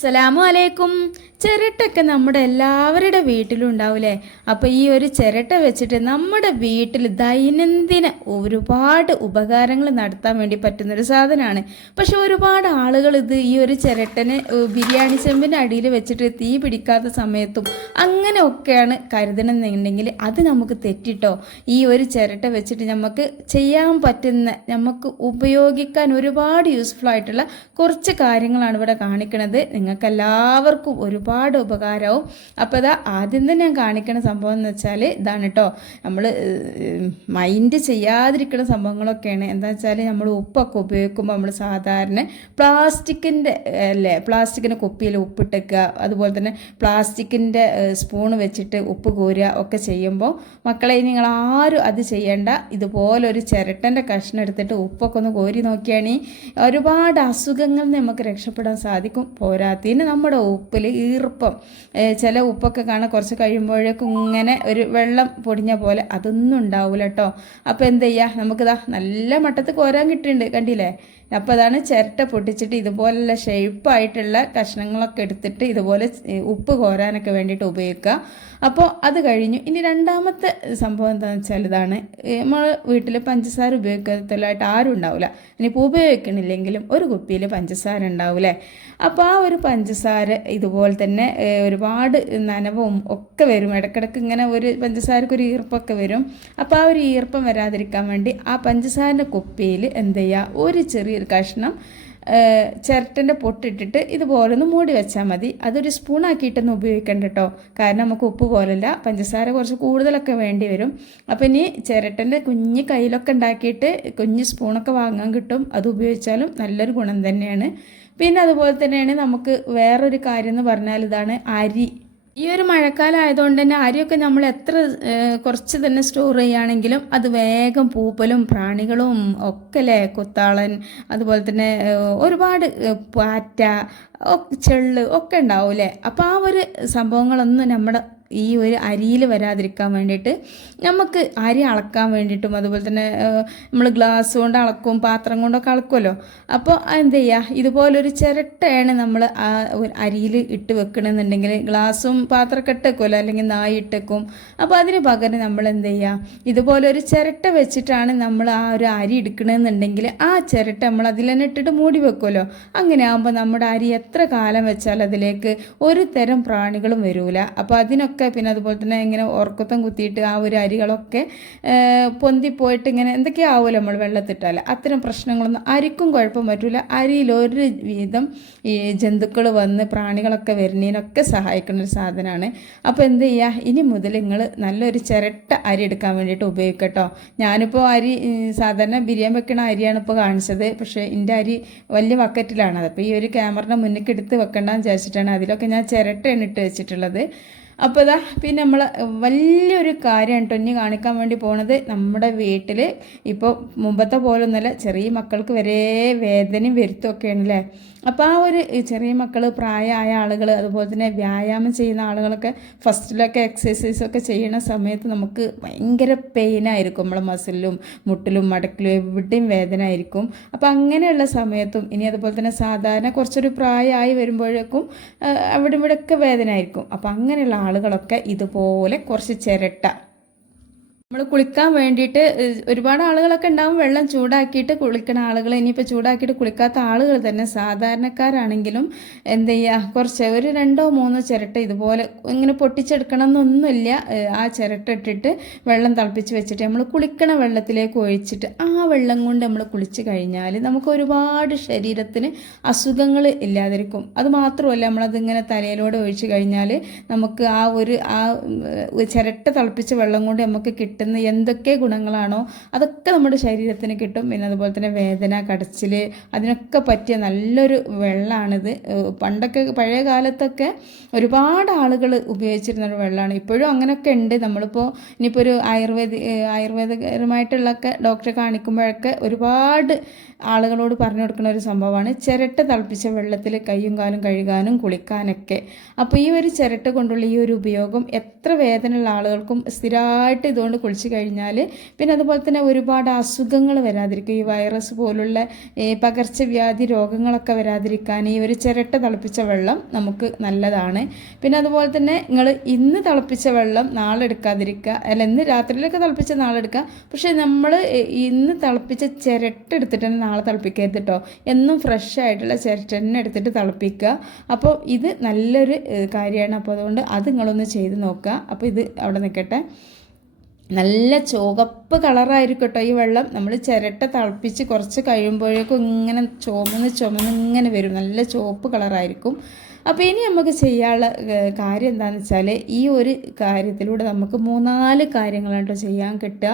അസ്സലാമു അലൈക്കും ചിരട്ടൊക്കെ നമ്മുടെ എല്ലാവരുടെ വീട്ടിലും ഉണ്ടാവില്ലേ അപ്പോൾ ഈ ഒരു ചിരട്ട വെച്ചിട്ട് നമ്മുടെ വീട്ടിൽ ദൈനംദിന ഒരുപാട് ഉപകാരങ്ങൾ നടത്താൻ വേണ്ടി പറ്റുന്ന ഒരു സാധനമാണ്. പക്ഷെ ഒരുപാട് ആളുകൾ ഇത് ഈ ഒരു ചിരട്ടന് ബിരിയാണി ചെമ്പിന്റെ അടിയിൽ വെച്ചിട്ട് തീ പിടിക്കാത്ത സമയത്തും അങ്ങനെയൊക്കെയാണ് കരുതണമെന്നുണ്ടെങ്കിൽ അത് നമുക്ക് തെറ്റിട്ടോ? ഈ ഒരു ചിരട്ട വെച്ചിട്ട് നമുക്ക് ചെയ്യാൻ പറ്റുന്ന നമുക്ക് ഉപയോഗിക്കാൻ ഒരുപാട് യൂസ്ഫുൾ ആയിട്ടുള്ള കുറച്ച് കാര്യങ്ങളാണ് ഇവിടെ കാണിക്കുന്നത് നിങ്ങൾക്ക് എല്ലാവർക്കും ഒരുപാട് ഉപകാരവും. അപ്പോൾ ഇതാ ആദ്യം തന്നെ ഞാൻ കാണിക്കുന്ന സംഭവം എന്ന് വെച്ചാൽ ഇതാണ് കേട്ടോ നമ്മൾ മൈൻഡ് ചെയ്യാതിരിക്കുന്ന സംഭവങ്ങളൊക്കെയാണ്. എന്താ വെച്ചാൽ നമ്മൾ ഉപ്പൊക്കെ ഉപയോഗിക്കുമ്പോൾ നമ്മൾ സാധാരണ പ്ലാസ്റ്റിക്കിന്റെ അല്ലേ പ്ലാസ്റ്റിക്കിന്റെ കുപ്പിയിൽ ഉപ്പിട്ടേക്കുക അതുപോലെ തന്നെ പ്ലാസ്റ്റിക്കിന്റെ സ്പൂൺ വെച്ചിട്ട് ഉപ്പ് കോരുക ഒക്കെ ചെയ്യുമ്പോൾ മക്കളെ നിങ്ങൾ ആരും അത് ചെയ്യേണ്ട. ഇതുപോലൊരു ചിരട്ടന്റെ കഷ്ണം എടുത്തിട്ട് ഉപ്പൊക്കെ ഒന്ന് കോരി നോക്കിയാണെങ്കിൽ ഒരുപാട് അസുഖങ്ങളിൽ നമുക്ക് രക്ഷപ്പെടാൻ സാധിക്കും. പോരാത്തതിന് നമ്മുടെ ഉപ്പിൽ ഈർപ്പം ചില ഉപ്പൊക്കെ കാണാൻ കുറച്ച് കഴിയുമ്പോഴേക്കും ഇങ്ങനെ ഒരു വെള്ളം പൊടിഞ്ഞ പോലെ അതൊന്നും ഉണ്ടാവില്ല കേട്ടോ അപ്പോൾ എന്ത് ചെയ്യുക നമുക്കിതാ നല്ല മട്ടത്ത് കോരാൻ കിട്ടിയിട്ടുണ്ട് കണ്ടില്ലേ? അപ്പോൾ അതാണ് ചിരട്ട പൊട്ടിച്ചിട്ട് ഇതുപോലുള്ള ഷേപ്പായിട്ടുള്ള കഷ്ണങ്ങളൊക്കെ എടുത്തിട്ട് ഇതുപോലെ ഉപ്പ് കോരാനൊക്കെ വേണ്ടിയിട്ട് ഉപയോഗിക്കുക. അപ്പോൾ അത് കഴിഞ്ഞു. ഇനി രണ്ടാമത്തെ സംഭവം എന്താണെന്ന് വെച്ചാൽ ഇതാണ്. നമ്മൾ വീട്ടിൽ പഞ്ചസാര ഉപയോഗിക്കത്തുള്ളതായിട്ട് ആരും ഉണ്ടാവില്ല ഇനിയിപ്പോൾ ഉപയോഗിക്കണില്ലെങ്കിലും ഒരു കുപ്പിയിൽ പഞ്ചസാര ഉണ്ടാവില്ലേ അപ്പോൾ ആ ഒരു പഞ്ചസാര ഇതുപോലെ തന്നെ ഒരുപാട് നനവും ഒക്കെ വരും. ഇടക്കിടക്ക് ഇങ്ങനെ ഒരു പഞ്ചസാരക്ക് ഒരു ഈർപ്പൊക്കെ വരും. അപ്പോൾ ആ ഒരു ഈർപ്പം വരാതിരിക്കാൻ വേണ്ടി ആ പഞ്ചസാരന്റെ കുപ്പിയിൽ എന്ത് ചെയ്യുക? ഒരു ചെറിയൊരു കഷ്ണം ചിരട്ടന്റെ പൊട്ടിട്ടിട്ട് ഇതുപോലെ ഒന്ന് മൂടി വെച്ചാൽ മതി. അതൊരു സ്പൂണാക്കിയിട്ടൊന്നും ഉപയോഗിക്കണ്ട കേട്ടോ കാരണം നമുക്ക് ഉപ്പ് പോലല്ല. പഞ്ചസാര കുറച്ച് കൂടുതലൊക്കെ വേണ്ടി വരും. അപ്പം ഇനി ചിരട്ടന്റെ കുഞ്ഞ് കയ്യിലൊക്കെ ഉണ്ടാക്കിയിട്ട് കുഞ്ഞ് സ്പൂണൊക്കെ വാങ്ങാൻ കിട്ടും. അത് ഉപയോഗിച്ചാലും നല്ലൊരു ഗുണം തന്നെയാണ്. പിന്നെ അതുപോലെ തന്നെയാണ് നമുക്ക് വേറൊരു കാര്യം എന്ന് പറഞ്ഞാൽ ഇതാണ് അരി. ഈ ഒരു മഴക്കാലം ആയതുകൊണ്ട് തന്നെ അരിയൊക്കെ നമ്മൾ എത്ര കുറച്ച് തന്നെ സ്റ്റോർ ചെയ്യുകയാണെങ്കിലും അത് വേഗം പൂപ്പലും പ്രാണികളും ഒക്കെ അല്ലേ കുത്താളൻ അതുപോലെ തന്നെ ഒരുപാട് പാറ്റ ചെള്ള് ഒക്കെ ഉണ്ടാവും അല്ലേ അപ്പോൾ ആ ഒരു സംഭവങ്ങളൊന്നും നമ്മുടെ ഈ ഒരു അരിയിൽ വരാതിരിക്കാൻ വേണ്ടിയിട്ട് നമുക്ക് അരി അളക്കാൻ വേണ്ടിയിട്ടും അതുപോലെ തന്നെ നമ്മൾ ഗ്ലാസ് കൊണ്ട് അളക്കും പാത്രം കൊണ്ടൊക്കെ അളക്കുമല്ലോ അപ്പോൾ എന്ത് ചെയ്യുക ഇതുപോലൊരു ചിരട്ടയാണ് നമ്മൾ ആ ഒരു അരിയിൽ ഇട്ട് വെക്കണമെന്നുണ്ടെങ്കിൽ ഗ്ലാസും പാത്രമൊക്കെ ഇട്ടേക്കുമല്ലോ അല്ലെങ്കിൽ നായി ഇട്ടേക്കും അപ്പോൾ അതിന് പകരം നമ്മൾ എന്ത് ചെയ്യുക ഇതുപോലൊരു ചിരട്ട വെച്ചിട്ടാണ് നമ്മൾ ആ ഒരു അരി എടുക്കണമെന്നുണ്ടെങ്കിൽ ആ ചിരട്ട നമ്മൾ അതിൽ തന്നെ ഇട്ടിട്ട് മൂടി വെക്കുമല്ലോ അങ്ങനെ ആകുമ്പോൾ നമ്മുടെ അരി എത്ര കാലം വെച്ചാൽ അതിലേക്ക് ഒരു തരം പ്രാണികളും വരൂല. അപ്പോൾ അതിനൊക്കെ പിന്നെ അതുപോലെ തന്നെ ഇങ്ങനെ ഉറക്കത്തം കുത്തിയിട്ട് ആ ഒരു അരികളൊക്കെ പൊന്തിപ്പോയിട്ട് ഇങ്ങനെ എന്തൊക്കെയോ ആവുമല്ലോ നമ്മൾ വെള്ളത്തിട്ടാൽ. അത്തരം പ്രശ്നങ്ങളൊന്നും അരിക്കും കുഴപ്പം പറ്റില്ല അരിയിൽ ഒരു വീതം ഈ ജന്തുക്കൾ വന്ന് പ്രാണികളൊക്കെ വരുന്നതിനൊക്കെ സഹായിക്കുന്ന ഒരു സാധനമാണ്. അപ്പോൾ എന്ത് ചെയ്യുക? ഇനി മുതൽ നിങ്ങൾ നല്ലൊരു ചിരട്ട അരി എടുക്കാൻ വേണ്ടിയിട്ട് ഉപയോഗിക്കട്ടോ ഞാനിപ്പോൾ അരി സാധാരണ ബിരിയാണി വെക്കണ അരിയാണ് ഇപ്പോൾ കാണിച്ചത്. പക്ഷേ എന്റെ അരി വലിയ ബക്കറ്റിലാണ്. അപ്പോൾ ഈ ഒരു ക്യാമറയുടെ മുന്നിലേക്ക് എടുത്ത് വെക്കണ്ടെന്ന് വിചാരിച്ചിട്ടാണ് അതിലൊക്കെ ഞാൻ ചിരട്ടയാണ് ഇട്ട് വെച്ചിട്ടുള്ളത്. അപ്പോൾ ഇതാ പിന്നെ നമ്മൾ വലിയൊരു കാര്യമാണ് കേട്ടോ ഇനി കാണിക്കാൻ വേണ്ടി പോണത് നമ്മുടെ വീട്ടിൽ ഇപ്പോൾ മുമ്പത്തെ പോലൊന്നുമല്ല ചെറിയ മക്കൾക്ക് വരെ വേദനയും വരുത്തുമൊക്കെയാണ് അല്ലേ അപ്പോൾ ആ ഒരു ചെറിയ മക്കൾ പ്രായമായ ആളുകൾ അതുപോലെ തന്നെ വ്യായാമം ചെയ്യുന്ന ആളുകളൊക്കെ ഫസ്റ്റിലൊക്കെ എക്സസൈസ് ഒക്കെ ചെയ്യുന്ന സമയത്ത് നമുക്ക് ഭയങ്കര പെയിനായിരിക്കും നമ്മളെ മസിലും മുട്ടിലും മടക്കിലും എവിടെയും വേദന ആയിരിക്കും. അപ്പോൾ അങ്ങനെയുള്ള സമയത്തും ഇനി അതുപോലെ തന്നെ സാധാരണ കുറച്ചൊരു പ്രായമായി വരുമ്പോഴേക്കും അവിടെ ഇവിടെയൊക്കെ വേദന ആയിരിക്കും. അപ്പോൾ അങ്ങനെയുള്ള ആളുകളൊക്കെ ഇതുപോലെ കുറച്ച് ചിരട്ട നമ്മൾ കുളിക്കാൻ വേണ്ടിയിട്ട് ഒരുപാട് ആളുകളൊക്കെ ഉണ്ടാവും വെള്ളം ചൂടാക്കിയിട്ട് കുളിക്കണ ആളുകൾ ഇനിയിപ്പോൾ ചൂടാക്കിയിട്ട് കുളിക്കാത്ത ആളുകൾ തന്നെ സാധാരണക്കാരാണെങ്കിലും എന്ത് ചെയ്യുക കുറച്ച് ഒരു രണ്ടോ മൂന്നോ ചിരട്ട ഇതുപോലെ ഇങ്ങനെ പൊട്ടിച്ചെടുക്കണം എന്നൊന്നുമില്ല ആ ചിരട്ട ഇട്ടിട്ട് വെള്ളം തിളപ്പിച്ച് വെച്ചിട്ട് നമ്മൾ കുളിക്കണ വെള്ളത്തിലേക്ക് ഒഴിച്ചിട്ട് ആ വെള്ളം കൊണ്ട് നമ്മൾ കുളിച്ച് കഴിഞ്ഞാൽ നമുക്ക് ഒരുപാട് ശരീരത്തിന് അസുഖങ്ങൾ ഇല്ലാതിരിക്കും. അത് മാത്രമല്ല നമ്മളതിങ്ങനെ തലയിലൂടെ ഒഴിച്ച് കഴിഞ്ഞാൽ നമുക്ക് ആ ഒരു ആ ചിരട്ട തിളപ്പിച്ച വെള്ളം കൊണ്ട് നമുക്ക് കിട്ടുന്ന എന്തൊക്കെ ഗുണങ്ങളാണോ അതൊക്കെ നമ്മുടെ ശരീരത്തിന് കിട്ടും. പിന്നെ അതുപോലെ തന്നെ വേദന കടച്ചിൽ അതിനൊക്കെ പറ്റിയ നല്ലൊരു വെള്ളമാണിത് പണ്ടൊക്കെ പഴയ കാലത്തൊക്കെ ഒരുപാട് ആളുകൾ ഉപയോഗിച്ചിരുന്ന ഒരു വെള്ളമാണ് ഇപ്പോഴും അങ്ങനെയൊക്കെ ഉണ്ട്. നമ്മളിപ്പോൾ ഇനിയിപ്പോൾ ഒരു ആയുർവേദ ആയുർവേദകരമായിട്ടുള്ളൊക്കെ ഡോക്ടറെ കാണിക്കുമ്പോഴൊക്കെ ഒരുപാട് ആളുകളോട് പറഞ്ഞു കൊടുക്കുന്ന ഒരു സംഭവമാണ് ചിരട്ട തിളപ്പിച്ച വെള്ളത്തിൽ കൈയും കാലും കഴുകാനും കുളിക്കാനൊക്കെ. അപ്പോൾ ഈ ഒരു ചിരട്ട കൊണ്ടുള്ള ഈ ഒരു ഉപയോഗം എത്ര വേദനയുള്ള ആളുകൾക്കും സ്ഥിരമായിട്ട് ഇതുകൊണ്ട് കുളിച്ച് കഴിഞ്ഞാൽ പിന്നെ അതുപോലെ തന്നെ ഒരുപാട് അസുഖങ്ങൾ വരാതിരിക്കും. ഈ വൈറസ് പോലുള്ള പകർച്ചവ്യാധി രോഗങ്ങളൊക്കെ വരാതിരിക്കാൻ ഈ ഒരു ചിരട്ട തിളപ്പിച്ച വെള്ളം നമുക്ക് നല്ലതാണ്. പിന്നെ അതുപോലെ തന്നെ നിങ്ങൾ ഇന്ന് തിളപ്പിച്ച വെള്ളം നാളെ എടുക്കാതിരിക്കുക അല്ല ഇന്ന് രാത്രിയിലൊക്കെ തിളപ്പിച്ച നാളെ എടുക്കുക. പക്ഷേ നമ്മൾ ഇന്ന് തിളപ്പിച്ച ചിരട്ട എടുത്തിട്ട് തന്നെ നാളെ തിളപ്പിക്കരുത് കേട്ടോ എന്നും ഫ്രഷ് ആയിട്ടുള്ള ചിരട്ടെണ്ണ എടുത്തിട്ട് തിളപ്പിക്കുക. അപ്പോൾ ഇത് നല്ലൊരു കാര്യമാണ്. അപ്പോൾ അതുകൊണ്ട് അത് നിങ്ങളൊന്ന് ചെയ്ത് നോക്കുക. അപ്പോൾ ഇത് അവിടെ നിൽക്കട്ടെ. നല്ല ചുവപ്പ് കളറായിരിക്കും കേട്ടോ ഈ വെള്ളം. നമ്മൾ ചിരട്ട തിളപ്പിച്ച് കുറച്ച് കഴിയുമ്പോഴേക്കും ഇങ്ങനെ ചുമന്ന് ചുമന്ന് ഇങ്ങനെ വരും. നല്ല ചുവപ്പ് കളറായിരിക്കും. അപ്പോൾ ഇനി നമുക്ക് ചെയ്യാനുള്ള കാര്യം എന്താണെന്ന് വെച്ചാൽ ഈ ഒരു കാര്യത്തിലൂടെ നമുക്ക് മൂന്നാൽ കാര്യങ്ങളാണ് ചെയ്യാൻ കിട്ടുക.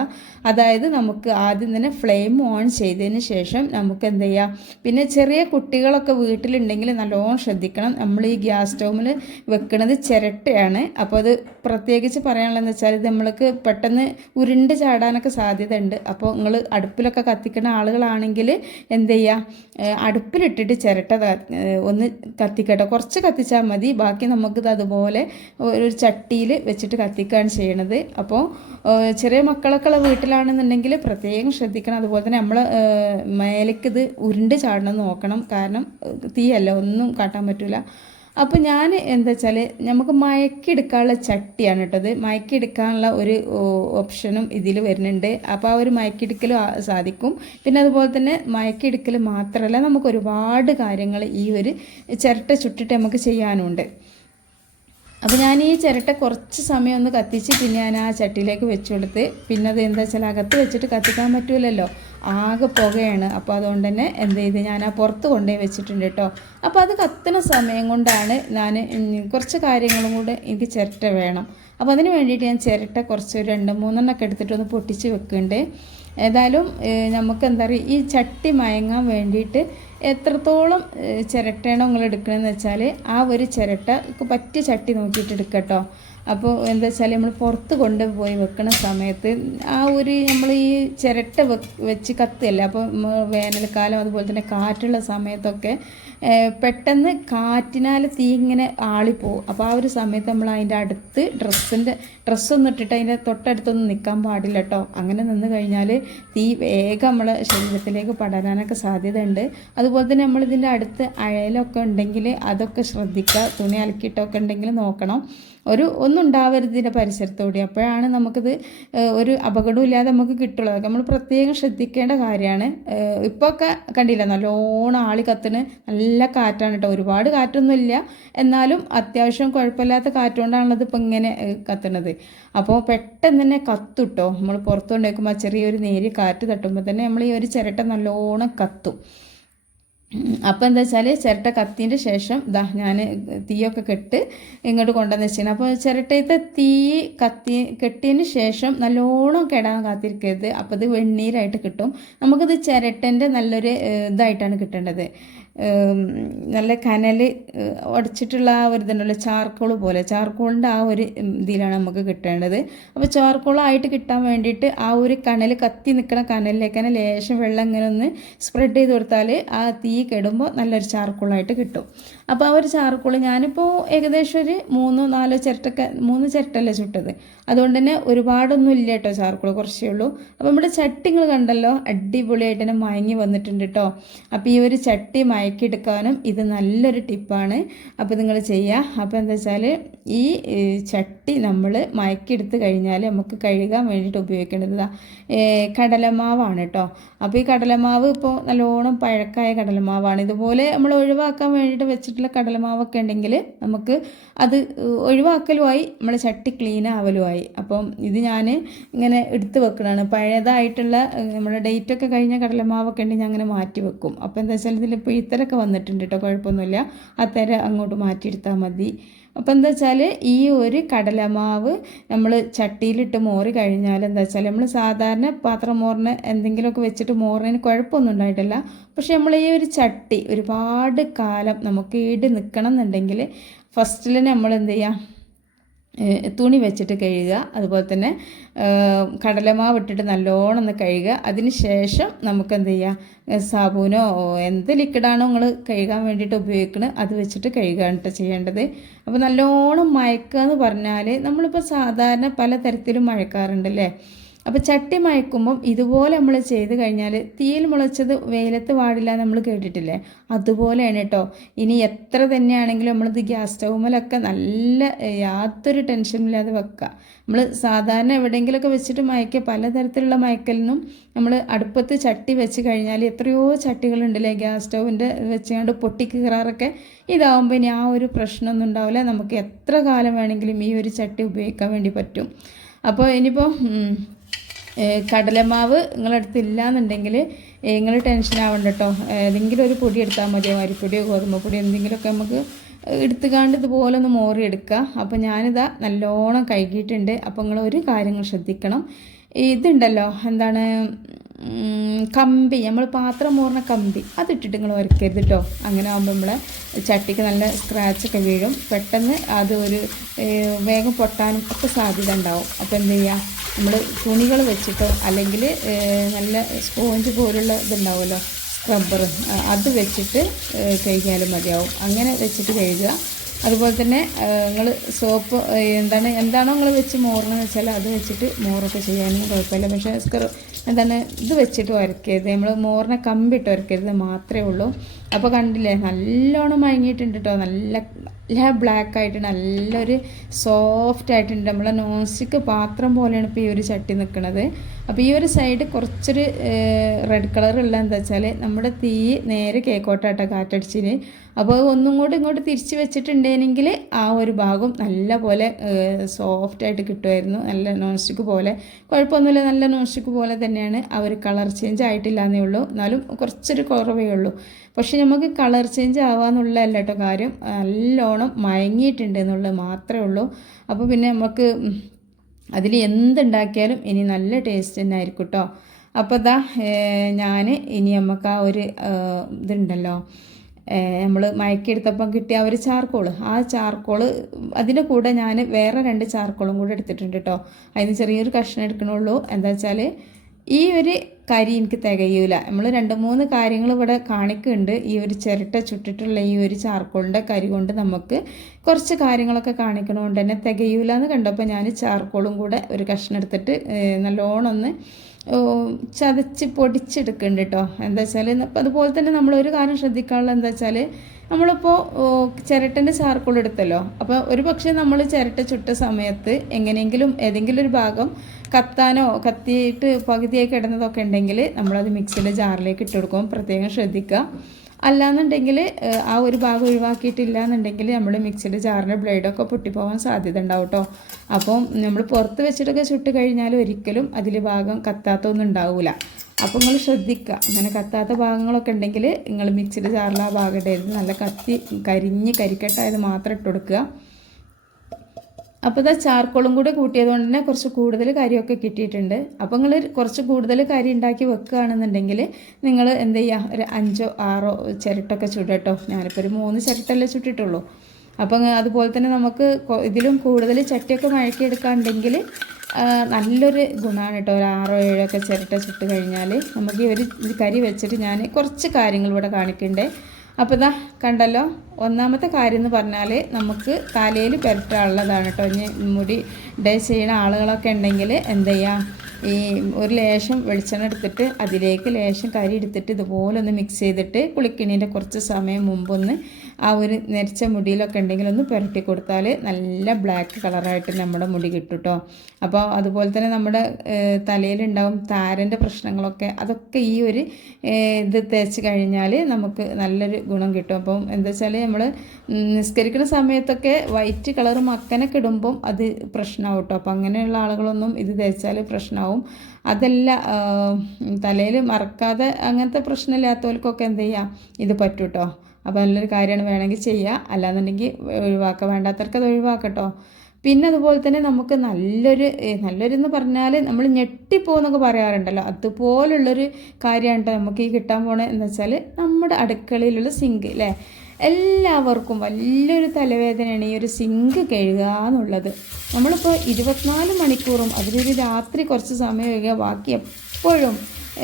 അതായത് നമുക്ക് ആദ്യം തന്നെ ഫ്ലെയിം ഓൺ ചെയ്തതിന് ശേഷം നമുക്ക് എന്ത് ചെയ്യാം? പിന്നെ ചെറിയ കുട്ടികളൊക്കെ വീട്ടിലുണ്ടെങ്കിൽ നല്ലോണം ശ്രദ്ധിക്കണം. നമ്മൾ ഈ ഗ്യാസ് സ്റ്റൗവിൽ വെക്കുന്നത് ചിരട്ടയാണ്. അപ്പോൾ അത് പ്രത്യേകിച്ച് പറയാനുള്ളതെന്ന് വെച്ചാൽ ഇത് നമ്മൾക്ക് പെട്ടെന്ന് ഉരുണ്ട് ചാടാനൊക്കെ സാധ്യത ഉണ്ട് അപ്പോൾ നിങ്ങൾ അടുപ്പിലൊക്കെ കത്തിക്കുന്ന ആളുകളാണെങ്കിൽ എന്ത് ചെയ്യുക അടുപ്പിലിട്ടിട്ട് ചിരട്ട ഒന്ന് കത്തിക്കട്ടെ. കുറച്ച് കത്തിച്ചാൽ മതി. ബാക്കി നമുക്കിത് അതുപോലെ ഒരു ചട്ടിയിൽ വെച്ചിട്ട് കത്തിക്കുകയാണ് ചെയ്യണത്. അപ്പോൾ ചെറിയ മക്കളൊക്കെ ഉള്ള വീട്ടിലാണെന്നുണ്ടെങ്കിൽ പ്രത്യേകം ശ്രദ്ധിക്കണം. അതുപോലെ തന്നെ നമ്മൾ മേലേക്കിത് ഉരുണ്ട് ചാടണം നോക്കണം. കാരണം തീയല്ല ഒന്നും കാട്ടാൻ പറ്റില്ല അപ്പോൾ ഞാൻ എന്താ വെച്ചാൽ നമുക്ക് മയക്കെടുക്കാനുള്ള ചട്ടിയാണ് കേട്ടത് മയക്കെടുക്കാനുള്ള ഒരു ഓപ്ഷനും ഇതിൽ വരുന്നുണ്ട്. അപ്പോൾ ആ ഒരു മയക്കെടുക്കൽ സാധിക്കും. പിന്നെ അതുപോലെ തന്നെ മയക്കെടുക്കൽ മാത്രമല്ല നമുക്ക് ഒരുപാട് കാര്യങ്ങൾ ഈ ഒരു ചിരട്ട ചുട്ടിട്ട് നമുക്ക് ചെയ്യാനുണ്ട്. അപ്പോൾ ഞാൻ ഈ ചിരട്ട കുറച്ച് സമയം ഒന്ന് കത്തിച്ച് പിന്നെ ഞാൻ ആ ചട്ടിയിലേക്ക് വെച്ചു കൊടുത്ത് പിന്നെ അത് എന്താ വെച്ചാൽ അകത്ത് വെച്ചിട്ട് കത്തിക്കാൻ പറ്റൂലല്ലോ. ആകെ പുകയാണ്. അപ്പോൾ അതുകൊണ്ട് തന്നെ എന്ത് ചെയ്ത് ഞാൻ ആ പുറത്ത് കൊണ്ടുപോയി വെച്ചിട്ടുണ്ട് കേട്ടോ. അപ്പോൾ അത് കത്തുന്ന സമയം കൊണ്ടാണ് ഞാൻ കുറച്ച് കാര്യങ്ങളും കൂടെ എനിക്ക് ചിരട്ട വേണം. അപ്പോൾ അതിന് വേണ്ടിയിട്ട് ഞാൻ ചിരട്ട കുറച്ച് രണ്ട് മൂന്നെണ്ണമൊക്കെ എടുത്തിട്ട് ഒന്ന് പൊട്ടിച്ച് വെക്കുന്നുണ്ട്. ഏതായാലും നമുക്ക് എന്താ പറയുക ഈ ചട്ടി മയങ്ങാൻ വേണ്ടിയിട്ട് എത്രത്തോളം ചിരട്ടയാണോ നിങ്ങൾ എടുക്കണമെന്ന് വെച്ചാൽ ആ ഒരു ചിരട്ട പറ്റിയ ചട്ടി നോക്കിയിട്ട് എടുക്കട്ടോ അപ്പോൾ എന്താ വെച്ചാൽ നമ്മൾ പുറത്ത് കൊണ്ടുപോയി വെക്കുന്ന സമയത്ത് ആ ഒരു നമ്മൾ ഈ ചിരട്ട വെച്ച് കത്തുകയല്ലേ അപ്പോൾ വേനൽക്കാലം അതുപോലെ തന്നെ കാറ്റുള്ള സമയത്തൊക്കെ പെട്ടെന്ന് കാറ്റിനാൽ തീ ഇങ്ങനെ ആളിപ്പോവും. അപ്പോൾ ആ ഒരു സമയത്ത് നമ്മൾ അതിന്റെ അടുത്ത് ഡ്രസ്സിന്റെ ഡ്രസ്സൊന്നും ഇട്ടിട്ട് അതിന്റെ തൊട്ടടുത്തൊന്നും നിൽക്കാൻ പാടില്ല കേട്ടോ അങ്ങനെ നിന്ന് കഴിഞ്ഞാൽ തീ വേഗം നമ്മളെ ശരീരത്തിലേക്ക് പടരാനൊക്കെ സാധ്യതയുണ്ട്. അതുപോലെ തന്നെ നമ്മളിതിന്റെ അടുത്ത് അഴയിലൊക്കെ ഉണ്ടെങ്കിൽ അതൊക്കെ ശ്രദ്ധിക്കുക തുണി അലക്കിയിട്ടൊക്കെ ഉണ്ടെങ്കിൽ നോക്കണം. ഒരു ഒന്നും ഉണ്ടാവരുത് ഇതിന്റെ പരിസരത്തോടെ. അപ്പോഴാണ് നമുക്കിത് ഒരു അപകടമില്ലാതെ നമുക്ക് കിട്ടുള്ളത്. നമ്മൾ പ്രത്യേകം ശ്രദ്ധിക്കേണ്ട കാര്യമാണ്. ഇപ്പോൾ ഒക്കെ കണ്ടില്ല നല്ലോണം ആളി കത്തിന് നല്ല കാറ്റാണ് കേട്ടോ. ഒരുപാട് കാറ്റൊന്നുമില്ല. എന്നാലും അത്യാവശ്യം കുഴപ്പമില്ലാത്ത കാറ്റുകൊണ്ടാണത് ഇപ്പം ഇങ്ങനെ കത്തുന്നത്. അപ്പോൾ പെട്ടെന്ന് തന്നെ കത്തുട്ടോ നമ്മൾ പുറത്തുകൊണ്ടേക്കുമ്പോൾ ചെറിയൊരു നേരിയ കാറ്റ് തട്ടുമ്പോൾ തന്നെ നമ്മൾ ഈ ഒരു ചിരട്ട നല്ലോണം കത്തും. അപ്പോൾ എന്താ വെച്ചാൽ ചിരട്ട കത്തിന്റെ ശേഷം ഇതാ ഞാൻ തീയൊക്കെ കെട്ട് ഇങ്ങോട്ട് കൊണ്ടുവന്ന് വെച്ചിരുന്നു അപ്പോൾ ചിരട്ടയത്തെ തീ കത്തി കെട്ടിയതിന് ശേഷം നല്ലോണം കെടാൻ കാത്തിരിക്കരുത്. അപ്പോൾ ഇത് വെണ്ണീരായിട്ട് കിട്ടും. നമുക്കിത് ചിരട്ടന്റെ നല്ലൊരു ഇതായിട്ടാണ് കിട്ടേണ്ടത്. നല്ല കനൽ അടിച്ചിട്ടുള്ള ആ ഒരു ഇതുണ്ടല്ലോ ചാർക്കോൾ പോലെ. ചാർക്കോളിന്റെ ആ ഒരു ഇതിലാണ് നമുക്ക് കിട്ടേണ്ടത്. അപ്പോൾ ചാർക്കോളായിട്ട് കിട്ടാൻ വേണ്ടിയിട്ട് ആ ഒരു കനൽ കത്തി നിൽക്കുന്ന കനലിലേക്ക് തന്നെ ലേശം വെള്ളം ഇങ്ങനെ ഒന്ന് സ്പ്രെഡ് ചെയ്ത് കൊടുത്താൽ ആ തീ കെടുമ്പോൾ നല്ലൊരു ചാർക്കോളായിട്ട് കിട്ടും. അപ്പോൾ ആ ഒരു ചാർക്കോൾ ഞാനിപ്പോൾ ഏകദേശം ഒരു മൂന്നോ നാലോ ചിരട്ടൊക്കെ മൂന്ന് ചിരട്ടല്ലേ ചുട്ടത്. അതുകൊണ്ട് തന്നെ ഒരുപാടൊന്നും ഇല്ല കേട്ടോ ചാർക്കോൾ കുറച്ചേ ഉള്ളൂ. അപ്പോൾ നമ്മുടെ ചട്ടികൾ കണ്ടല്ലോ അടിപൊളിയായിട്ട് തന്നെ മയങ്ങി വന്നിട്ടുണ്ട് കേട്ടോ. അപ്പോൾ ഈ ഒരു ചട്ടി മയക്കിയെടുക്കാനും ഇത് നല്ലൊരു ടിപ്പാണ്. അപ്പോൾ നിങ്ങൾ ചെയ്യുക അപ്പോൾ എന്താ വെച്ചാൽ ഈ ചട്ടി നമ്മൾ മയക്കെടുത്ത് കഴിഞ്ഞാൽ നമുക്ക് കഴുകാൻ വേണ്ടിയിട്ട് ഉപയോഗിക്കേണ്ടത് കടലമാവാണ് കേട്ടോ അപ്പോൾ ഈ കടലമാവ് ഇപ്പോൾ നല്ലോണം പഴക്കായ കടലമാവാണ്. ഇതുപോലെ നമ്മൾ ഒഴിവാക്കാൻ വേണ്ടിയിട്ട് വെച്ചിട്ടുള്ള കടലമാവൊക്കെ ഉണ്ടെങ്കിൽ നമുക്ക് അത് ഒഴിവാക്കലുമായി നമ്മൾ ചട്ടി ക്ലീൻ ആവലുമായി അപ്പം ഇത് ഞാൻ ഇങ്ങനെ എടുത്ത് വെക്കണതാണ്. പഴയതായിട്ടുള്ള നമ്മുടെ ഡേറ്റൊക്കെ കഴിഞ്ഞ കടലമാവൊക്കെ ഉണ്ടെങ്കിൽ ഞാൻ അങ്ങനെ മാറ്റി വെക്കും. അപ്പോൾ എന്താ വെച്ചാൽ ഇതിൽ പിഴുത്തരൊക്കെ വന്നിട്ടുണ്ട് കേട്ടോ കുഴപ്പമൊന്നുമില്ല. അത്തര അങ്ങോട്ട് മാറ്റിയെടുത്താൽ മതി. അപ്പോൾ എന്താ വെച്ചാൽ ഈ ഒരു കടലമാവ് നമ്മൾ ചട്ടിയിലിട്ട് മോറി കഴിഞ്ഞാൽ എന്താ വെച്ചാൽ നമ്മൾ സാധാരണ പാത്രം മോറിന് എന്തെങ്കിലുമൊക്കെ വെച്ചിട്ട് മോറിന് കുഴപ്പമൊന്നും ഉണ്ടായിട്ടില്ല. പക്ഷെ നമ്മൾ ഈ ഒരു ചട്ടി ഒരുപാട് കാലം നമുക്ക് ഈട് നിൽക്കണം എന്നുണ്ടെങ്കിൽ ഫസ്റ്റിൽ നമ്മൾ എന്ത് ചെയ്യുക തുണി വെച്ചിട്ട് കഴുകുക. അതുപോലെ തന്നെ കടലമാവ് ഇട്ടിട്ട് നല്ലോണം ഒന്ന് കഴുകുക. അതിന് ശേഷം നമുക്ക് എന്ത് ചെയ്യുക സാബൂനോ എന്ത് ലിക്വിഡാണോ നിങ്ങൾ കഴുകാൻ വേണ്ടിയിട്ട് ഉപയോഗിക്കുന്നത് അത് വെച്ചിട്ട് കഴുകുകയാണ് കേട്ടോ ചെയ്യേണ്ടത്. അപ്പോൾ നല്ലോണം മയക്കുക എന്ന് പറഞ്ഞാൽ നമ്മളിപ്പോൾ സാധാരണ പല തരത്തിലും മഴക്കാറുണ്ടല്ലേ? അപ്പോൾ ചട്ടി മയക്കുമ്പം ഇതുപോലെ നമ്മൾ ചെയ്ത് കഴിഞ്ഞാൽ തീയിൽ മുളച്ചത് വെയിലത്ത് പാടില്ല നമ്മൾ കേട്ടിട്ടില്ലേ? അതുപോലെയാണ് കേട്ടോ ഇനി എത്ര തന്നെയാണെങ്കിലും നമ്മളിത് ഗ്യാസ് സ്റ്റൗമിലൊക്കെ നല്ല യാതൊരു ടെൻഷനില്ലാതെ വെക്കുക നമ്മൾ സാധാരണ എവിടെയെങ്കിലുമൊക്കെ വെച്ചിട്ട് മയക്കുക പലതരത്തിലുള്ള മയക്കലിനും നമ്മൾ അടുപ്പത്ത് ചട്ടി വെച്ച് കഴിഞ്ഞാൽ എത്രയോ ചട്ടികളുണ്ടല്ലേ ഗ്യാസ് സ്റ്റൗവിന്റെ വെച്ചുകൊണ്ട് പൊട്ടിക്കീറാറൊക്കെ ഇതാവുമ്പോൾ ഇനി ആ ഒരു പ്രശ്നമൊന്നും ഉണ്ടാവില്ല. നമുക്ക് എത്ര കാലം വേണമെങ്കിലും ഈ ഒരു ചട്ടി ഉപയോഗിക്കാൻ വേണ്ടി പറ്റും. അപ്പോൾ ഇനിയിപ്പോൾ കടലമാവ് നിങ്ങളടുത്ത് ഇല്ലാന്നുണ്ടെങ്കിൽ നിങ്ങൾ ടെൻഷൻ ആവണ്ട കേട്ടോ ഏതെങ്കിലും ഒരു പൊടി എടുത്താൽ മതിയോ അരിപ്പൊടിയോ ഗോതമ്പ് പൊടിയോ എന്തെങ്കിലുമൊക്കെ നമുക്ക് എടുത്തുകാണ്ട് ഇതുപോലെ ഒന്ന് മോറി എടുക്കുക. അപ്പോൾ ഞാനിതാ നല്ലോണം കഴുകിയിട്ടുണ്ട്. അപ്പോൾ നിങ്ങൾ ഒരു കാര്യങ്ങൾ ശ്രദ്ധിക്കണം. ഇതുണ്ടല്ലോ എന്താണ് കമ്പി. നമ്മൾ പാത്രം മോറുന്ന കമ്പി. അതിട്ടിട്ട് നിങ്ങൾ വരയ്ക്കരുത് കേട്ടോ അങ്ങനെ ആകുമ്പോൾ നമ്മളെ ചട്ടിക്ക് നല്ല സ്ക്രാച്ചൊക്കെ വീഴും. പെട്ടെന്ന് അത് ഒരു വേഗം പൊട്ടാനും ഒക്കെ സാധ്യത ഉണ്ടാവും. അപ്പോൾ എന്ത് ചെയ്യുക നമ്മൾ തുണികൾ വെച്ചിട്ട് അല്ലെങ്കിൽ നല്ല സ്പോഞ്ച് പോലുള്ള ഇതുണ്ടാവുമല്ലോ സ്ക്രബ്ബർ അത് വെച്ചിട്ട് കഴിഞ്ഞാലും മതിയാവും. അങ്ങനെ വെച്ചിട്ട് കഴുകുക. അതുപോലെ തന്നെ നിങ്ങൾ സോപ്പ് എന്താണ് എന്താണോ നിങ്ങൾ വെച്ച് മോറണമെന്ന് വെച്ചാൽ അത് വെച്ചിട്ട് മോറൊക്കെ ചെയ്യാനൊന്നും കുഴപ്പമില്ല. പക്ഷേ എന്താണ് ഇത് വെച്ചിട്ട് വരയ്ക്കരുത്. നമ്മൾ മോറിനെ കമ്പിട്ട് വരയ്ക്കരുത് മാത്രമേ ഉള്ളൂ. അപ്പോൾ കണ്ടില്ലേ നല്ലോണം മയങ്ങിയിട്ടുണ്ട് കേട്ടോ നല്ല നല്ല ബ്ലാക്ക് ആയിട്ട് നല്ലൊരു സോഫ്റ്റ് ആയിട്ടുണ്ട്. നമ്മളെ നോൺ സ്റ്റിക്ക് പാത്രം പോലെയാണ് ഇപ്പോൾ ഈ ഒരു ചട്ടി നിൽക്കുന്നത് അപ്പോൾ ഈ ഒരു സൈഡ് കുറച്ചൊരു റെഡ് കളറുള്ള എന്താ വെച്ചാൽ നമ്മുടെ തീ നേരെ കേക്കോട്ടാട്ടോ കാറ്റടിച്ചിന്. അപ്പോൾ ഒന്നും കൂടി ഇങ്ങോട്ട് തിരിച്ച് വെച്ചിട്ടുണ്ടെങ്കിൽ ആ ഒരു ഭാഗം നല്ല പോലെ സോഫ്റ്റ് ആയിട്ട് കിട്ടുമായിരുന്നു. നല്ല നോൺ സ്റ്റിക്ക് പോലെ. കുഴപ്പമൊന്നുമില്ല നല്ല നോൺ സ്റ്റിക്ക് പോലെ തന്നെയാണ്. ആ ഒരു കളർ ചേഞ്ച് ആയിട്ടില്ല എന്നേ ഉള്ളൂ. എന്നാലും കുറച്ചൊരു കുറവേ ഉള്ളൂ. പക്ഷെ നമുക്ക് കളർ ചേഞ്ച് ആവാന്നുള്ളതല്ല കേട്ടോ കാര്യം. നല്ലോണം മയങ്ങിയിട്ടുണ്ട് എന്നുള്ളത് മാത്രമേ ഉള്ളൂ. അപ്പോൾ പിന്നെ നമുക്ക് അതിൽ എന്തുണ്ടാക്കിയാലും ഇനി നല്ല ടേസ്റ്റ് തന്നെ ആയിരിക്കും കേട്ടോ. അപ്പോൾ ഇതാ ഞാൻ ഇനി നമുക്ക് ആ ഒരു ഇതുണ്ടല്ലോ. നമ്മൾ മയക്കിയെടുത്തപ്പം കിട്ടിയ ആ ഒരു ചാർക്കോൾ ആ ചാർക്കോൾ അതിന്റെ കൂടെ ഞാൻ വേറെ രണ്ട് ചാർക്കോളും കൂടെ എടുത്തിട്ടുണ്ട് കേട്ടോ. അതിന് ചെറിയൊരു കഷ്ണം എടുക്കണുള്ളൂ. എന്താ വെച്ചാൽ ഈ ഒരു കരി എനിക്ക് തികയൂല. നമ്മൾ രണ്ട് മൂന്ന് കാര്യങ്ങൾ ഇവിടെ കാണിക്കുന്നുണ്ട്. ഈ ഒരു ചിരട്ട ചുട്ടിട്ടുള്ള ഈ ഒരു ചാർക്കോളിന്റെ കരി കൊണ്ട് നമുക്ക് കുറച്ച് കാര്യങ്ങളൊക്കെ കാണിക്കണതുകൊണ്ട് തന്നെ തികയൂല എന്ന് കണ്ടപ്പോൾ ഞാൻ ചാർക്കോളും കൂടെ ഒരു കഷ്ണം എടുത്തിട്ട് നല്ലോണം ഒന്ന് ചതച്ച് പൊടിച്ചെടുക്കുന്നുണ്ട് കേട്ടോ എന്താ വെച്ചാൽ അതുപോലെ തന്നെ നമ്മൾ ഒരു കാര്യം ശ്രദ്ധിക്കാനുള്ള എന്താ വെച്ചാൽ നമ്മളിപ്പോൾ ചിരട്ടന്റെ ചാർക്കോൾ എടുത്തല്ലോ. അപ്പോൾ ഒരു പക്ഷേ നമ്മൾ ചിരട്ട ചുട്ട സമയത്ത് എങ്ങനെയെങ്കിലും ഏതെങ്കിലും ഒരു ഭാഗം കത്താനോ കത്തിയിട്ട് പകുതിയായി കിടന്നതൊക്കെ ഉണ്ടെങ്കിൽ നമ്മളത് മിക്സിയുടെ ജാറിലേക്ക് ഇട്ട് കൊടുക്കും. പ്രത്യേകം ശ്രദ്ധിക്കുക. അല്ലാന്നുണ്ടെങ്കിൽ ആ ഒരു ഭാഗം ഒഴിവാക്കിയിട്ടില്ല എന്നുണ്ടെങ്കിൽ നമ്മൾ മിക്സിയുടെ ജാറിന്റെ ബ്ലേഡൊക്കെ പൊട്ടിപ്പോകാൻ സാധ്യത ഉണ്ടാവും കേട്ടോ അപ്പം നമ്മൾ പുറത്ത് വെച്ചിട്ടൊക്കെ ചുട്ട് കഴിഞ്ഞാൽ ഒരിക്കലും അതിൽ ഭാഗം കത്താത്തൊന്നും ഉണ്ടാവില്ല അപ്പോൾ നിങ്ങൾ ശ്രദ്ധിക്കുക. അങ്ങനെ കത്താത്ത ഭാഗങ്ങളൊക്കെ ഉണ്ടെങ്കിൽ നിങ്ങൾ മിക്സിയുടെ ജാറിൽ ആ ഭാഗം ഇടരുത്. നല്ല കത്തി കരിഞ്ഞ് കരിക്കട്ടായത് മാത്രം ഇട്ട് കൊടുക്കുക. അപ്പോൾ ഇതാ ചാർക്കോളും കൂടെ കൂട്ടിയത് കൊണ്ട് തന്നെ കുറച്ച് കൂടുതൽ കാര്യമൊക്കെ കിട്ടിയിട്ടുണ്ട്. അപ്പോൾ നിങ്ങൾ കുറച്ച് കൂടുതൽ കാര്യം ഉണ്ടാക്കി വെക്കുകയാണെന്നുണ്ടെങ്കിൽ നിങ്ങൾ എന്ത് ചെയ്യുക? ഒരു അഞ്ചോ ആറോ ചിരട്ടൊക്കെ ചുടട്ടോ ഞാനിപ്പോൾ ഒരു മൂന്ന് ചിരട്ടല്ലേ ചുട്ടിട്ടുള്ളൂ. അപ്പം അതുപോലെ തന്നെ നമുക്ക് ഇതിലും കൂടുതൽ ചട്ടിയൊക്കെ മഴക്കിയെടുക്കാണ്ടെങ്കിൽ നല്ലൊരു ഗുണമാണ് കേട്ടോ. ഒരു ആറോ ഏഴോ ഒക്കെ ചിരട്ട ചുട്ട് കഴിഞ്ഞാൽ നമുക്ക് ഒരു കരി വെച്ചിട്ട് ഞാൻ കുറച്ച് കാര്യങ്ങൾ ഇവിടെ കാണിക്കണ്ടേ അപ്പോൾ ഇതാ കണ്ടല്ലോ ഒന്നാമത്തെ കാര്യം എന്ന് പറഞ്ഞാൽ നമുക്ക് തലയിൽ പുരട്ടാനുള്ളതാണ് കേട്ടോ. ഇനി മുടി ഡേ ചെയ്യുന്ന ആളുകളൊക്കെ ഉണ്ടെങ്കിൽ എന്ത് ചെയ്യാം? ഈ ഒരു ലേശം വെളിച്ചെണ്ണ എടുത്തിട്ട് അതിലേക്ക് ലേശം കരി എടുത്തിട്ട് ഇതുപോലെ ഒന്ന് മിക്സ് ചെയ്തിട്ട് കുളിക്കണീന്റെ കുറച്ച് സമയം മുമ്പൊന്ന് ആ ഒരു നെരിച്ച മുടിയിലൊക്കെ ഉണ്ടെങ്കിൽ ഒന്ന് പുരട്ടി കൊടുത്താൽ നല്ല ബ്ലാക്ക് കളറായിട്ട് നമ്മുടെ മുടി കിട്ടും കേട്ടോ അപ്പോൾ അതുപോലെ തന്നെ നമ്മുടെ തലയിലുണ്ടാവും താരന്റെ പ്രശ്നങ്ങളൊക്കെ അതൊക്കെ ഈ ഒരു ഇത് തേച്ച് കഴിഞ്ഞാൽ നമുക്ക് നല്ലൊരു ഗുണം കിട്ടും. അപ്പം എന്താ വെച്ചാൽ നമ്മൾ നിസ്കരിക്കുന്ന സമയത്തൊക്കെ വൈറ്റ് കളർ മക്കനൊക്കെ ഇടുമ്പം അത് പ്രശ്നമാവും കേട്ടോ അപ്പം അങ്ങനെയുള്ള ആളുകളൊന്നും ഇത് തേച്ചാൽ പ്രശ്നമാവും. അതല്ല തലയിൽ മറക്കാതെ അങ്ങനത്തെ പ്രശ്നമില്ലാത്തവർക്കൊക്കെ എന്ത് ചെയ്യാം? ഇത് പറ്റും കേട്ടോ അപ്പോൾ നല്ലൊരു കാര്യമാണ് വേണമെങ്കിൽ ചെയ്യുക അല്ലാന്നുണ്ടെങ്കിൽ ഒഴിവാക്കുക. വേണ്ടാത്തവർക്ക് അത് ഒഴിവാക്കട്ടോ പിന്നെ അതുപോലെ തന്നെ നമുക്ക് നല്ലൊരു ഏ, നല്ലൊരു എന്ന് പറഞ്ഞാൽ നമ്മൾ ഞെട്ടിപ്പോന്നൊക്കെ പറയാറുണ്ടല്ലോ. അതുപോലുള്ളൊരു കാര്യമാണ് ട്ടോ നമുക്ക് ഈ കിട്ടാൻ പോണത് എന്ന് വെച്ചാൽ നമ്മുടെ അടുക്കളയിലുള്ള സിങ്ക് അല്ലേ എല്ലാവർക്കും വലിയൊരു തലവേദനയാണ് ഈ ഒരു സിങ്ക് കഴുകുക എന്നുള്ളത്. നമ്മളിപ്പോൾ ഇരുപത്തിനാല് മണിക്കൂറും അതിലൊരു രാത്രി കുറച്ച് സമയം കഴുകുക. ബാക്കി എപ്പോഴും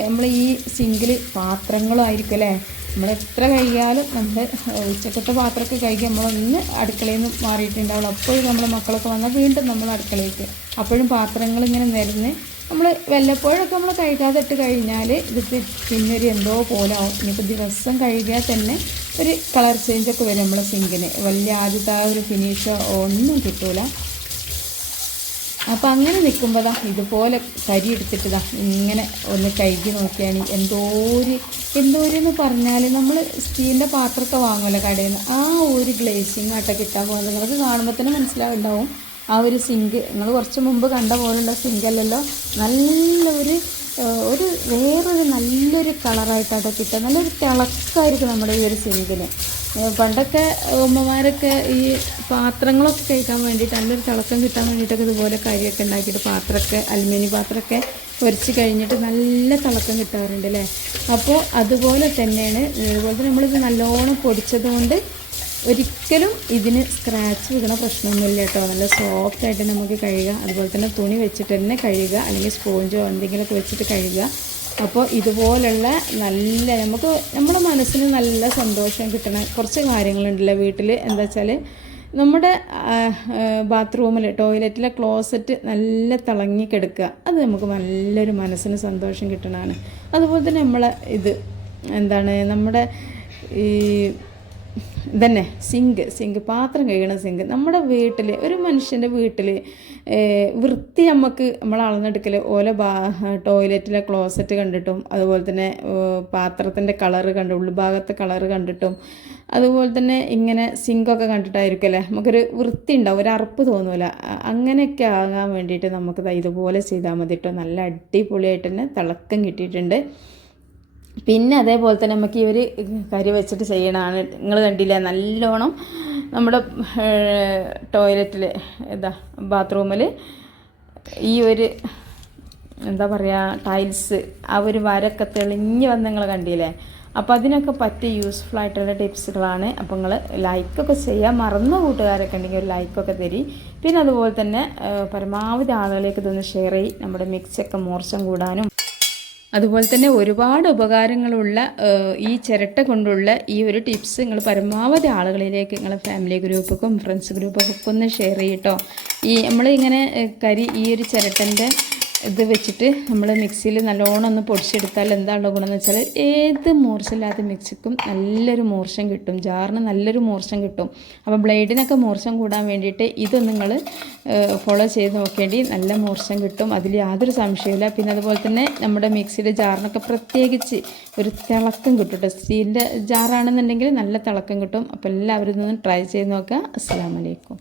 നമ്മൾ ഈ സിങ്കിൽ പാത്രങ്ങളായിരിക്കും അല്ലേ നമ്മൾ എത്ര കഴിയാലും നമ്മൾ ഉച്ചക്കത്തെ പാത്രമൊക്കെ കഴുകി നമ്മളൊന്ന് അടുക്കളയിൽ നിന്ന് മാറിയിട്ടുണ്ടാവുള്ളൂ. അപ്പോഴും നമ്മൾ മക്കളൊക്കെ വന്നാൽ വീണ്ടും നമ്മൾ അടുക്കളയിലേക്ക്. അപ്പോഴും പാത്രങ്ങൾ ഇങ്ങനെ നിരന്ന് നമ്മൾ വല്ലപ്പോഴൊക്കെ നമ്മൾ കഴുകാതെ ഇട്ട് കഴിഞ്ഞാൽ ഇത് പിന്നെ ഒരു എന്തോ പോലെ ആവും. ഇനിയിപ്പോൾ ദിവസം കഴുകിയാൽ തന്നെ ഒരു കളർ ചേഞ്ചൊക്കെ വരും നമ്മളെ സിങ്കിന്. വലിയ ആദ്യത്തെ ആ ഒരു ഫിനിഷോ ഒന്നും കിട്ടൂല. അപ്പം അങ്ങനെ നിൽക്കുമ്പോൾ ദാ ഇതുപോലെ കരി എടുത്തിട്ട് ദാ ഇങ്ങനെ ഒന്ന് കഴുകി നോക്കിയാണ്. എന്തോര് എന്തോരെന്ന് പറഞ്ഞാൽ നമ്മൾ സ്റ്റീലിന്റെ പാത്രമൊക്കെ വാങ്ങുമല്ലോ കടയിൽ നിന്ന് ആ ഒരു ഗ്ലേസിങ് ആട്ടൊക്കെ കിട്ടാൻ പോകുന്നത്. നിങ്ങൾക്ക് കാണുമ്പോൾ തന്നെ മനസ്സിലാവുണ്ടാവും. ആ ഒരു സിങ്ക്. നിങ്ങൾ കുറച്ച് മുമ്പ് കണ്ട പോലുള്ള സിങ്ക് അല്ലല്ലോ. നല്ലൊരു ഒരു വേറൊരു നല്ലൊരു കളറായിട്ടാട്ടോ കിട്ടുക. നല്ലൊരു തിളക്കമായിരിക്കും നമ്മുടെ ഈ ഒരു സിങ്കിന് പണ്ടൊക്കെ ഉമ്മമാരൊക്കെ ഈ പാത്രങ്ങളൊക്കെ കഴിക്കാൻ വേണ്ടിയിട്ട് നല്ലൊരു തിളക്കം കിട്ടാൻ വേണ്ടിയിട്ടൊക്കെ ഇതുപോലെ കരിയൊക്കെ ഉണ്ടാക്കിയിട്ട് പാത്രമൊക്കെ അലുമിനിയം പാത്രമൊക്കെ പൊരിച്ച് കഴിഞ്ഞിട്ട് നല്ല തിളക്കം കിട്ടാറുണ്ട് അല്ലേ? അപ്പോൾ അതുപോലെ തന്നെയാണ് അതുപോലെ തന്നെ നമ്മളിത് നല്ലോണം പൊടിച്ചത് കൊണ്ട് ഒരിക്കലും ഇതിന് സ്ക്രാച്ച് വീണ പ്രശ്നമൊന്നുമില്ല കേട്ടോ. നല്ല സോഫ്റ്റായിട്ട് നമുക്ക് കഴുകുക അതുപോലെ തന്നെ തുണി വെച്ചിട്ട് തന്നെ കഴുകുക. അല്ലെങ്കിൽ സ്പോഞ്ചോ എന്തെങ്കിലുമൊക്കെ വെച്ചിട്ട് കഴുകുക. അപ്പോൾ ഇതുപോലുള്ള നല്ല നമുക്ക് നമ്മുടെ മനസ്സിന് നല്ല സന്തോഷം കിട്ടണ കുറച്ച് കാര്യങ്ങളുണ്ടല്ലോ വീട്ടിൽ എന്താ വെച്ചാൽ നമ്മുടെ ബാത്റൂമിൽ ടോയ്ലറ്റിലെ ക്ലോസറ്റ് നല്ല തിളങ്ങി കിടക്കുക. അത് നമുക്ക് നല്ലൊരു മനസ്സിന് സന്തോഷം കിട്ടണതാണ്. അതുപോലെ തന്നെ നമ്മളെ ഇത് എന്താണ് നമ്മുടെ ഈ ഇതന്നെ സിങ്ക് സിങ്ക് പാത്രം കഴുകണ സിങ്ക്. നമ്മുടെ വീട്ടിൽ ഒരു മനുഷ്യന്റെ വീട്ടിൽ വൃത്തി നമുക്ക് നമ്മൾ അളന്നെടുക്കൽ ഓല ബാ ടോയ്ലറ്റിലെ ക്ലോസറ്റ് കണ്ടിട്ടും അതുപോലെ തന്നെ പാത്രത്തിന്റെ കളറ് കണ്ട് ഉൾഭാഗത്തെ കളറ് കണ്ടിട്ടും അതുപോലെ തന്നെ ഇങ്ങനെ സിങ്കൊക്കെ കണ്ടിട്ടായിരിക്കും അല്ലേ? നമുക്കൊരു വൃത്തി ഉണ്ടാവും ഒരു അറപ്പ് തോന്നൂല. അങ്ങനെയൊക്കെ ആകാൻ വേണ്ടിയിട്ട് നമുക്ക് ഇതുപോലെ ചെയ്താൽ മതി കേട്ടോ നല്ല അടിപൊളിയായിട്ട് തന്നെ തിളക്കം കിട്ടിയിട്ടുണ്ട്. പിന്നെ അതേപോലെ തന്നെ നമുക്ക് ഈ ഒരു കരി വെച്ചിട്ട് ചെയ്യണതാണ്. നിങ്ങൾ കണ്ടില്ല? നല്ലോണം നമ്മുടെ ടോയ്ലറ്റിൽ ഇതാ ബാത്റൂമിൽ ഈ ഒരു എന്താ പറയുക ടൈൽസ് ആ ഒരു വരൊക്കെ തെളിഞ്ഞ് വന്ന് നിങ്ങൾ കണ്ടില്ലേ? അപ്പോൾ അതിനൊക്കെ പറ്റിയ യൂസ്ഫുൾ ആയിട്ടുള്ള ടിപ്സുകളാണ് അപ്പോൾ നിങ്ങൾ ലൈക്കൊക്കെ ചെയ്യാൻ മറന്ന കൂട്ടുകാരൊക്കെ ഉണ്ടെങ്കിൽ ഒരു ലൈക്കൊക്കെ തരി. പിന്നെ അതുപോലെ തന്നെ പരമാവധി ആളുകളിലേക്ക് ഇതൊന്ന് ഷെയർ ചെയ്യും. നമ്മുടെ മിക്സൊക്കെ മോർച്ചം കൂടാനും അതുപോലെ തന്നെ ഒരുപാട് ഉപകാരങ്ങളുള്ള ഈ ചിരട്ട കൊണ്ടുള്ള ഈ ഒരു ടിപ്സ് നിങ്ങൾ പരമാവധി ആളുകളിലേക്ക് നിങ്ങളെ ഫാമിലി ഗ്രൂപ്പൊക്കെ ഫ്രണ്ട്സ് ഗ്രൂപ്പൊക്കെ ഒന്ന് ഷെയർ ചെയ്യട്ടോ ഈ നമ്മൾ ഇങ്ങനെ കരി ഈ ഒരു ചിരട്ടന്റെ ഇത് വെച്ചിട്ട് നമ്മൾ മിക്സിയിൽ നല്ലോണം ഒന്ന് പൊടിച്ചെടുത്താൽ എന്താണുള്ള ഗുണമെന്ന് വെച്ചാൽ ഏത് മൂർച്ചയില്ലാത്ത മിക്സിക്കും നല്ലൊരു മൂർച്ചം കിട്ടും. ജാറിന് നല്ലൊരു മൂർച്ചം കിട്ടും. അപ്പോൾ ബ്ലേഡിനൊക്കെ മൂർച്ചം കൂടാൻ വേണ്ടിയിട്ട് ഇത് നിങ്ങൾ ഫോളോ ചെയ്ത് നോക്കേണ്ടി നല്ല മൂർച്ചം കിട്ടും. അതിൽ യാതൊരു സംശയമില്ല പിന്നെ അതുപോലെ തന്നെ നമ്മുടെ മിക്സിയുടെ ജാറിനൊക്കെ പ്രത്യേകിച്ച് ഒരു തിളക്കം കിട്ടും കേട്ടോ. സ്റ്റീലിന്റെ ജാറാണെന്നുണ്ടെങ്കിൽ നല്ല തിളക്കം കിട്ടും. അപ്പോൾ എല്ലാവരും ഇതൊന്ന് ട്രൈ ചെയ്ത് നോക്കുക. അസ്സാം വലൈക്കും